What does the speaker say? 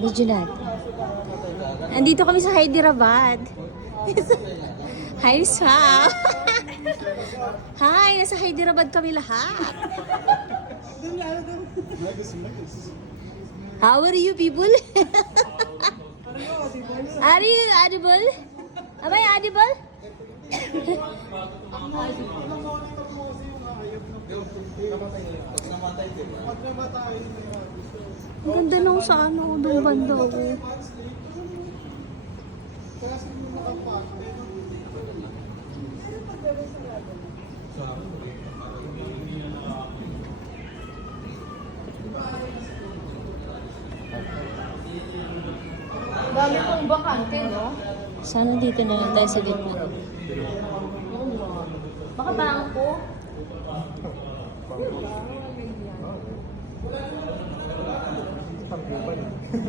Video natin. Andito kami sa Hyderabad. Hi, Sam! Hi! Nasa Hyderabad kami lahat. How are you people? Are you audible? Am I audible? Ang ganda nung sa ano, doon banda ko. Dami pong bakante, no? Sana dito na lang tayo sa gitna. Baka bangko? Pag-global.